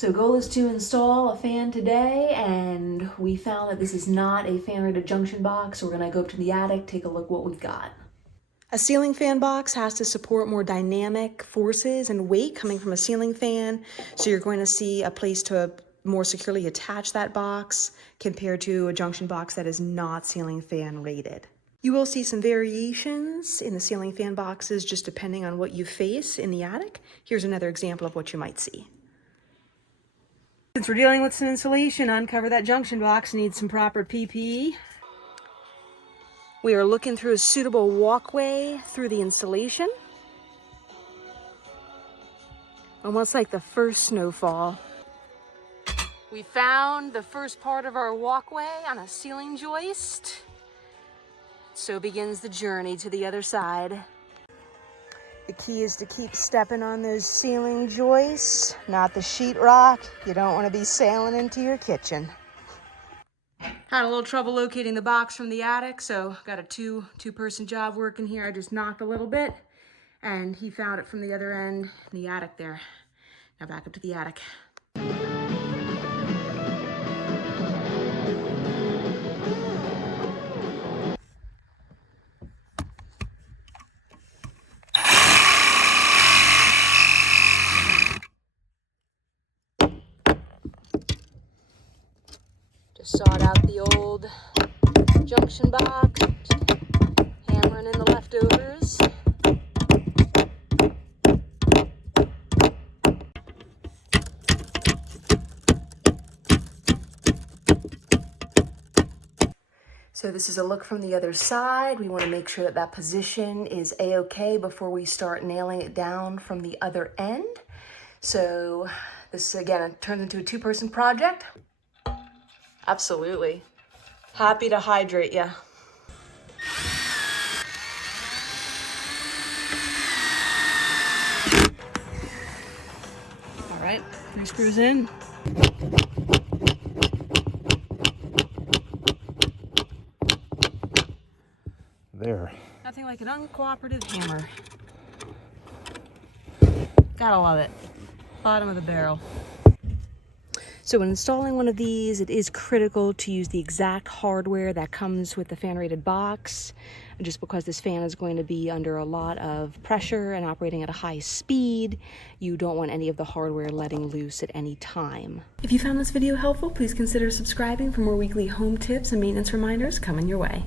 So goal is to install a fan today, and we found that this is not a fan-rated junction box, so we're gonna go up to the attic, take a look what we've got. A ceiling fan box has to support more dynamic forces and weight coming from a ceiling fan, so you're going to see a place to more securely attach that box compared to a junction box that is not ceiling fan rated. You will see some variations in the ceiling fan boxes just depending on what you face in the attic. Here's another example of what you might see. Since we're dealing with some insulation, uncover that junction box needs some proper PPE. We are looking through a suitable walkway through the installation. Almost like the first snowfall. We found the first part of our walkway on a ceiling joist. So begins the journey to the other side. The key is to keep stepping on those ceiling joists, not the sheetrock. You don't want to be sailing into your kitchen. Had a little trouble locating the box from the attic, so got a two-person job working here. I just knocked a little bit, and he found it from the other end in the attic there. Now back up to the attic. Just sawed out the old junction box, just hammering in the leftovers. So this is a look from the other side. We want to make sure that that position is a-okay before we start nailing it down from the other end. So this, again, it turns into a two-person project. Absolutely. Happy to hydrate you. All right, 3 screws in. There. Nothing like an uncooperative hammer. Gotta love it. Bottom of the barrel. So when installing one of these, it is critical to use the exact hardware that comes with the fan-rated box. And just because this fan is going to be under a lot of pressure and operating at a high speed, you don't want any of the hardware letting loose at any time. If you found this video helpful, please consider subscribing for more weekly home tips and maintenance reminders coming your way.